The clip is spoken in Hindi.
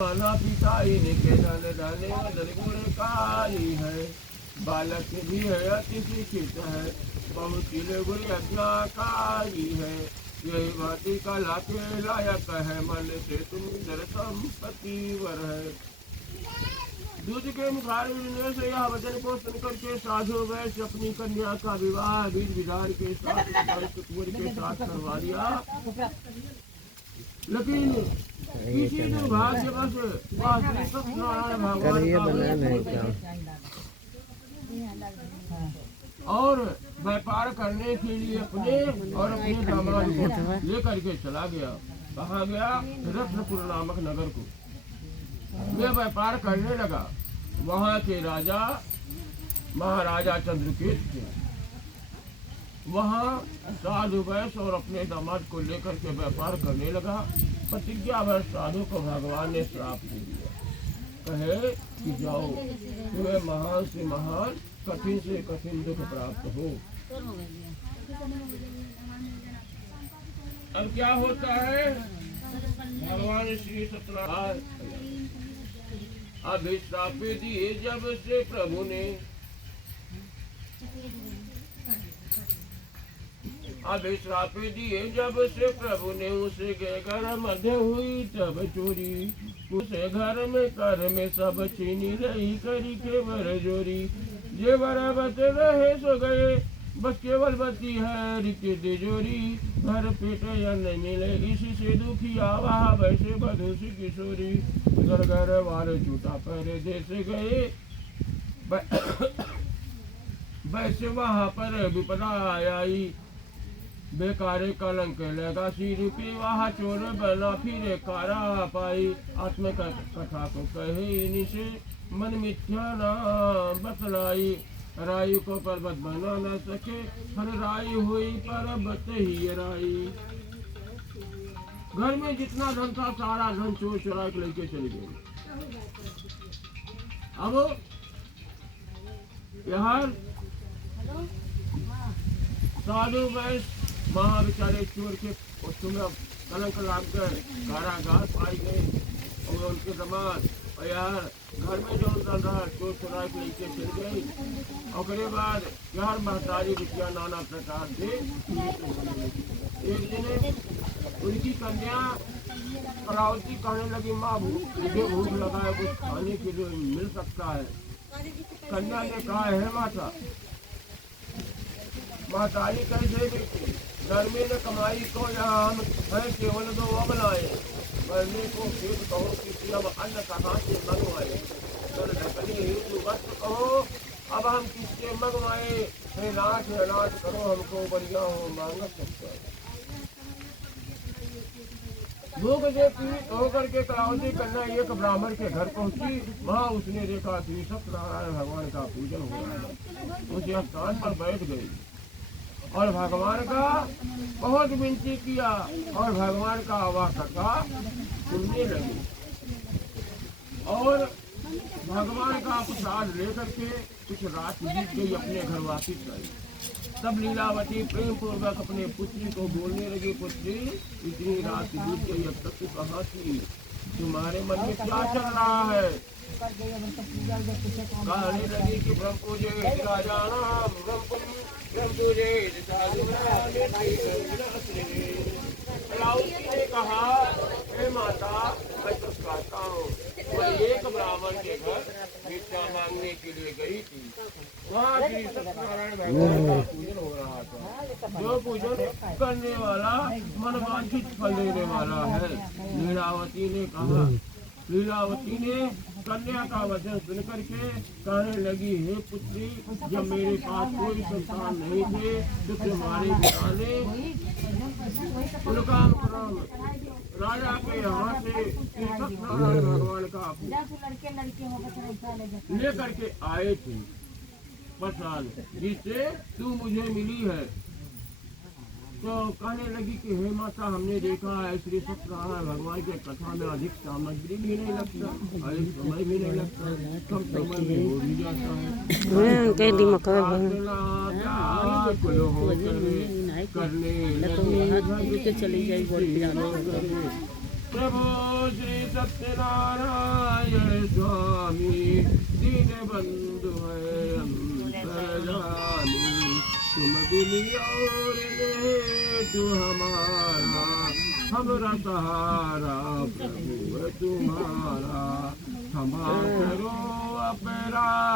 माना पिता इनके धन धने धन गुणकारी है। बालक भी है अति शिक्षित है, बहुत गुण यज्ञाकारी है। यही भांति कला के लायक है, मन से तुम दर संपत्ति वर है। दूध के मुखार मिलने से यह वचन को सुनकर के साधु वैश्य अपनी कन्या का विवाह विधि विधान के साथ कुंवर के साथ करवा दिया। लेकिन किसी दुर्भाग्यवश सत्यनारायण भगवान का और व्यापार करने के लिए अपने और अपने दामाद को लेकर के चला गया। कहाँ गया? रत्नपुर नामक नगर को। वे व्यापार करने लगा। वहाँ के राजा महाराजा चंद्रकेत थे। वहाँ साधु वैश्य और अपने दामाद को लेकर के व्यापार करने लगा। प्रतिज्ञा वर्ष साधु को भगवान ने श्राप दे दिया। कहे कि जाओ, तुम्हें महान से महान कठिन से कठिन दुख प्राप्त हो। अब क्या होता है? भगवान श्री सत्यनारायण अभिशाप दिए जब से प्रभु ने, अभिशाप दिए जब से प्रभु ने, उसे के घर मध्य हुई तब चोरी। उसे घर में कर में सब छीनी रही, करी के बर जोरी। जे बराबत रहे सो गए, बस केवल बती है रिके तिजोरी। घर पेट या नहीं मिले, इसी से दुखी आवा वैसे बधुसी किशोरी। घर घर वाले झूठा पहरे देश गए, वैसे वहाँ पर विपदा आई। बेकारे कलंक लगा सिर पे, वहाँ चोर बना फिर कारा पाई। आत्म कथा को कहे इन्हीं से, मन मिथ्या ना बतलाई। रायु को पर्वत बना न सके, हर राई हुई पर्वत ही राई। घर में जितना धन था सारा धन चोर चुरा के लेके चले गए। अब यहाँ साधु वैश्य वहाँ बेचारे चोर के तुम्हें कलंक लाग कर कारागार पाई गए। और उनके दामाद और यार घर में जो चल रहा चोर चुरा के लेके चल गई। और बाद यार महतारी बिटिया नाना प्रकार से। एक दिन उनकी कन्या करावती कहने लगी, माँ मुझे भूख लगा है, कुछ खाने के लिए मिल सकता है? कन्या ने कहा, है माता। महतारी कैसे बेटी, घर में न कमाई को यहाँ हम है केवल दो बनाए। मरने को खेत कहो किसी हम अन्न कहाँ से मंगवाए। चल ढकनी हेतु वस्त्र कहो, अब हम किससे मंगवाए। नाच नाच करो हमको बढ़िया हो मांगत सकता। भूख से पीड़ित होकर के करावती कन्या एक ब्राह्मण के घर पहुंची। वहाँ उसने देखा कि सत्यनारायण भगवान का पूजन हो रहा है। उस स्थान पर बैठ गई और भगवान का बहुत विनती किया और भगवान का आवाज का सुनने लगी। और भगवान का प्रसाद लेकर के कुछ रात बीत गई, अपने घर वापिस आई। तब लीलावती प्रेम पूर्वक अपने पुत्री को बोलने लगी, पुत्री इतनी रात बीत गई, अब तक कहाँ थी? तुम्हारे मन में क्या चल रहा है? कहने लगी कि ब्रह्म पूजे जाना, ब्रह्म पूजे ने कहा, हे माता मैं तो कहता हूँ, मैं एक ब्राह्मण के घर भिक्षा मांगने के लिए गई थी। वहाँ श्री सत्यनारायण भगवान का पूजन हो रहा था। जो पूजन करने वाला मनवांछित फल देने वाला है। लीलावती ने कहा, लीलावती ने कन्या का वचन सुन करके कहने लगी, हे पुत्री, जब मेरे पास कोई संतान नहीं थे तो तुम्हारे पिता ने उनका राजा के यहाँ से सत्यनारायण भगवान का लेकर के आए थे प्रसाद, जिससे तू मुझे मिली है। तो कहने लगी कि हे माता, हमने देखा है श्री सत्यनारायण भगवान के कथा में अधिक सामग्री भी नहीं लगता, अधिक समय भी नहीं लगता, कम समय में हो भी जाता है। करने प्रभु श्री सत्यनारायण स्वामी दीन बंधु है अंतर्यामी तुम दुनिया और तू हमारा हमरा सहारा प्रभु है तुम्हारा क्षमा करो अपराध